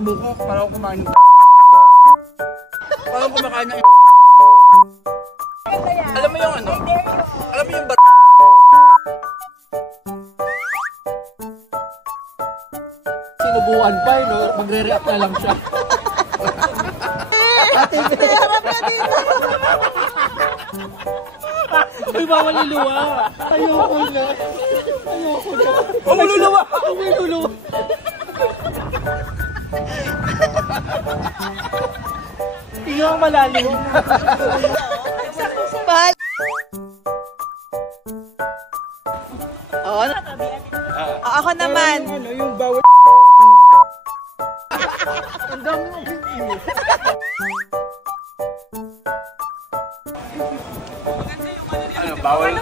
Pagsubo ko, parang kumain ng parang kumakain ng alam mo yung ano? Alam mo yung sinubuan pa, no? Magre-react na lang siya. Harap na dito. Ay, bawal luluwa. Ayoko na. Ayoko na. oh, luluwa! Ay, luluwa. Tingnan ang malalim. Pal. Oo. Ako naman. Ano yung bawal? Ang dami ng init. Ano, bawal?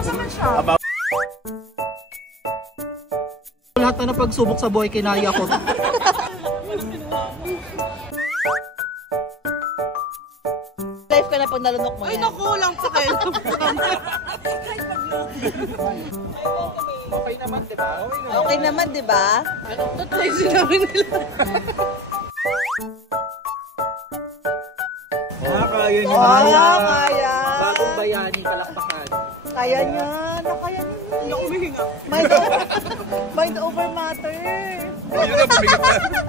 Lahat na pagsubok sa buhay, kinaya ko. Life ka na pag nalunok mo yan. Ay, naku, lang sa kayo. Okay naman, di ba? Okay naman, di ba? Totoo yung sinabi nila. Kaya niyo. Kaya. Bagong bayani, palakpakan. Kaya niya. Kaya niya. Hindi ako umihinga. Mind over matter. Yun na, bumigit na.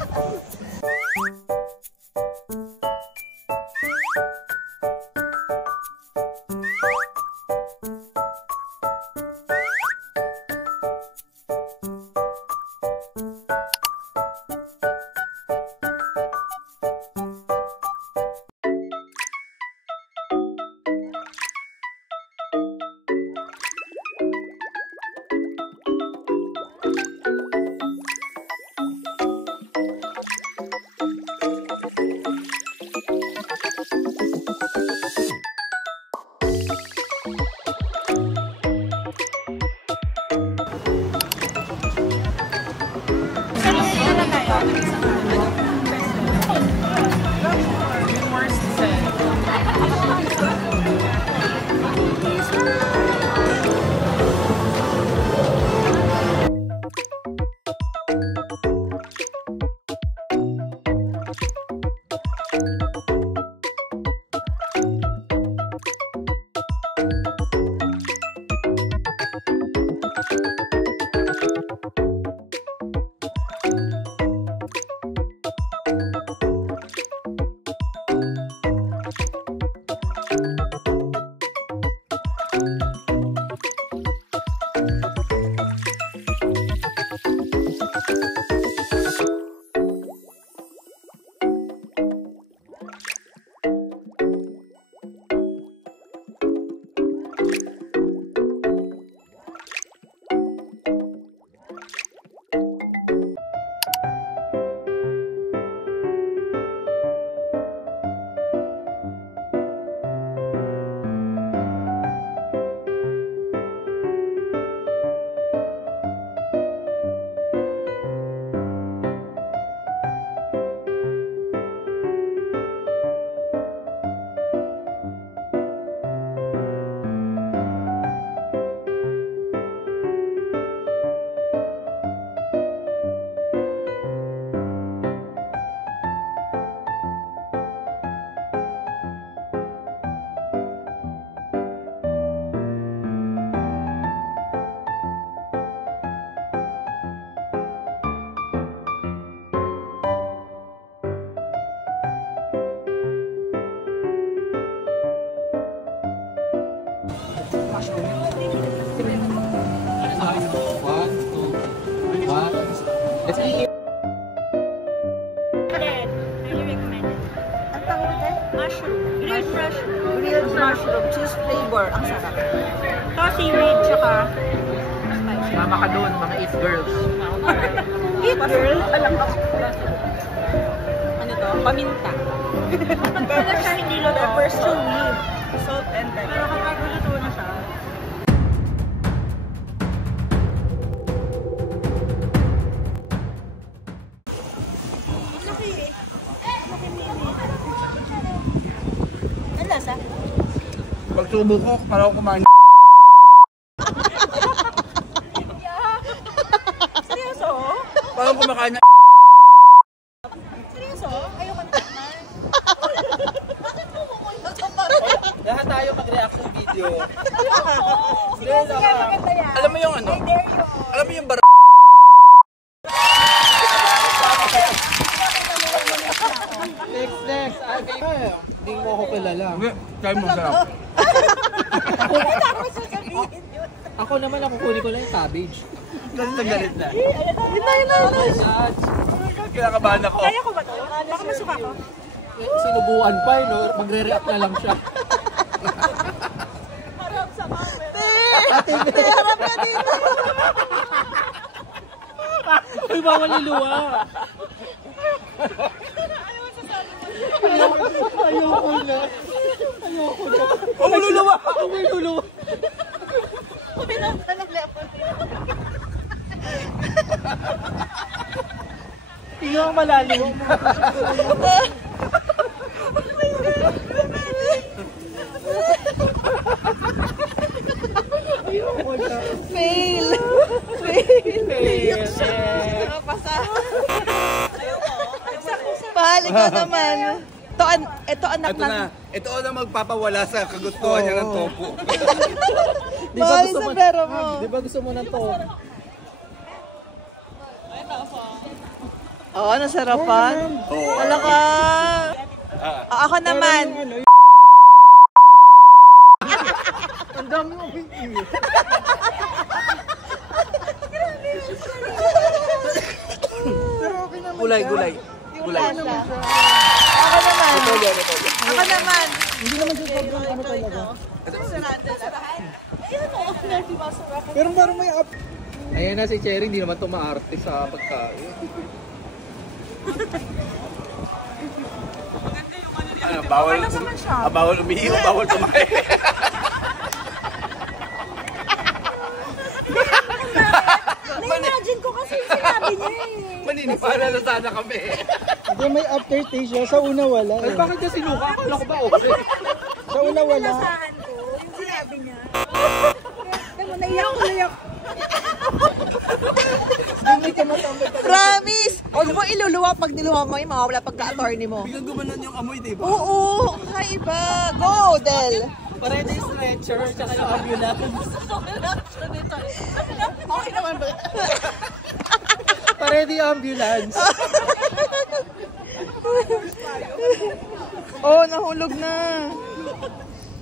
Grilled mushroom, cheese flavor. Ang sarap. Ito, seaweed, tsaka... Mama ka doon, mga it girls. Eat, girl. Alam ko. Ano to? Paminta. Pero siya hindi luto. Pepper soup. Salt and pepper. Pero kapag luto na siya, Pagsubo ko, parang kumain. seryoso? Parang kumakain ng Seryoso? Kaya mo sarap. Ako naman, ako kunin ko lang yung cabbage. Galit na galit na. Yun. Kinakabahan ako. Kaya ko ba to? Baka masuka ko. Sinubuan pa no? Magre-react na lang siya. Harap ka dito. Uy, bawal liluwa. Ayoko na. Ayoko na. Huwag mo luluwa! Huwag mo luluwa. Tingnan ang malalim. Ayoko na. Fail. Mahal, ikaw naman. Ito anak Ito na. Ito na magpapawala sa kagustuhan niya ng tofu. Di ba Mahal gusto sa mo? pera mo. Di ba gusto mo ng to? Oo, nasarapan. Wala ka. Ako naman. Ang dami mo. Gulay, gulay. Gulay. Ako naman. Ako naman. Hindi naman siya sobrang ano talaga. Pero parang may up. Ayan na si Cherry, hindi naman tumaarte sa pagkain. Ano, bawal umiinom, bawal kumain. Na-imagine ko kasi yung sinabi niya eh. Maniniwala na sana kami. Hindi, may aftertaste siya. Sa una wala. Ay, bakit ka sinuka? Akala ko ba okay? Sa una wala. Nasahan ko yung sinabi niya. Pero naiyak. Promise! Huwag mo iluluwa pag niluwa mo yung mawawala pagka-attorney mo. Biglang gumanon yung amoy, diba? Oo! Kakaiba! Go, Del! Parang yung stretcher, tsaka yung ambulance. Okay naman ba? Parang yung ambulance. Oh, nahulog na.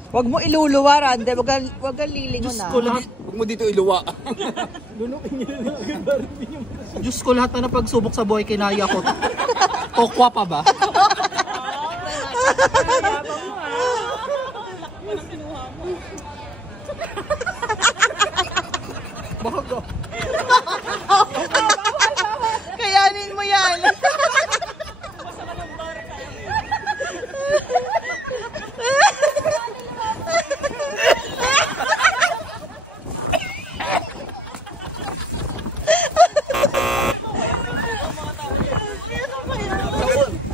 Huwag mo iluluwa, Rande. Huwag ka lilingon na. Huwag mo dito iluwa. Diyos ko, lahat na napagsubok sa buhay, kinaya ko. Kokwa pa ba? Bago. Kayanin mo yan.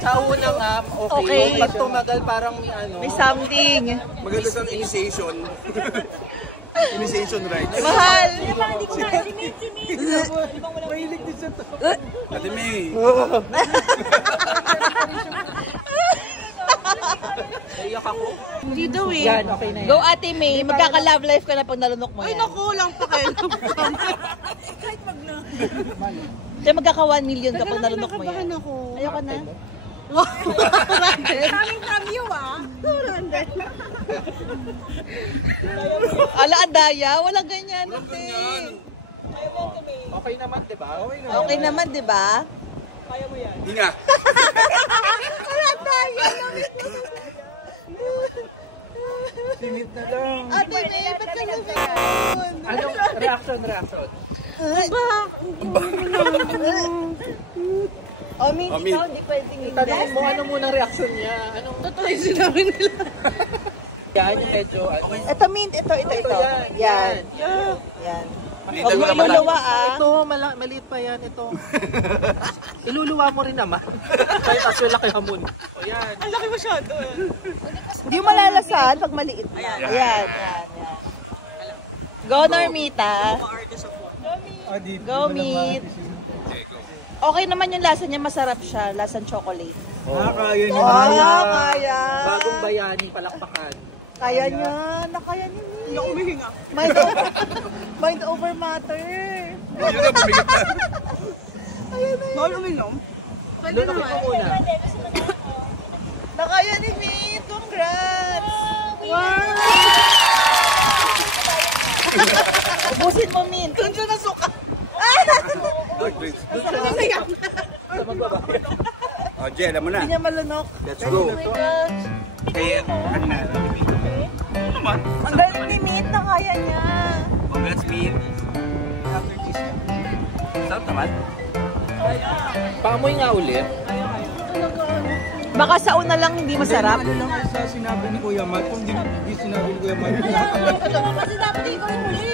Sa una nga, okay. Pag tumagal, parang may ano. May something. Maganda sa initiation. Initiation right. Mahal. Hindi ko na sinit. Mahilig din siya to. Ate May. Naiyak ako. Hindi daw eh. Yan, okay na yan. Go, Ate May. Magkaka-love life ka na pag nalunok mo yan. Ay, naku. Lang pa kayo. Kahit wag na. Kaya magkaka 1 million ka pag nalunok mo yan. ako. Ayoko na. Coming from you ah. Ala, andaya. Walang ganyan. Okay naman, di ba? Okay naman. Okay naman, di ba? Hinga. Ala, andaya. Sinit na lang. Ate May, ba't ka naman? Anong reaction? O, Min, Oh, Min. ikaw, di pwedeng hindi. Tanongin mo, ano muna reaction niya? Anong Totoo yung sinabi nila. yan yung medyo, ano? Ito, Mint. Ito. Yan. Yan. Dito Huwag mo naman. iluluwa, ah. Ito, maliit pa yan, ito. Iluluwa mo rin naman. Kahit asyo laki hamon. O yan. Ang laki masyado. Hindi mo malalasan pag maliit na. Ayan. Go, Normita. Go, Meat. Okay naman yung lasa niya, masarap siya. Lasang chocolate. Nakakaya niyo. Kaya. Bagong bayani, palakpakan. Kaya niya. Nakaya niya. Hindi ako umihinga. Mind over matter. Yun na, bumigit na. Bawal uminom. Lulaki ko muna. Nakaya ni Meat. Congrats. Ubusin mo, Min. Doon siya nasuka. Sa magbaba. Oh, Jay, alam mo na. Hindi niya malunok. Let's go. Oh my gosh. Kaya, ano na? Ano naman? Ang galing ni Min na kaya niya. Congrats, Min. Sarap naman. Paamoy nga ulit. Baka sa una lang hindi masarap. Ano lang sa sinabi ni Kuya Matt, kung di sinabi ni Kuya Matt. Kasi dapat ikaw yung huli.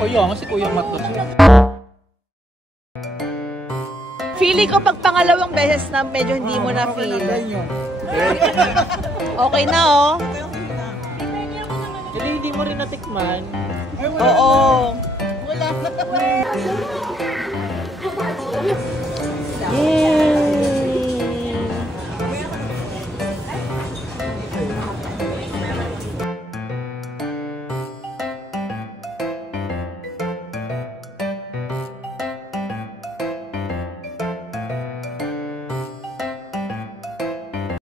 Kuya, kasi Kuya Matt to. Feeling ko pag pangalawang beses na medyo hindi mo na feel. Okay na, oh. Hindi mo rin natikman. Oo. Yay!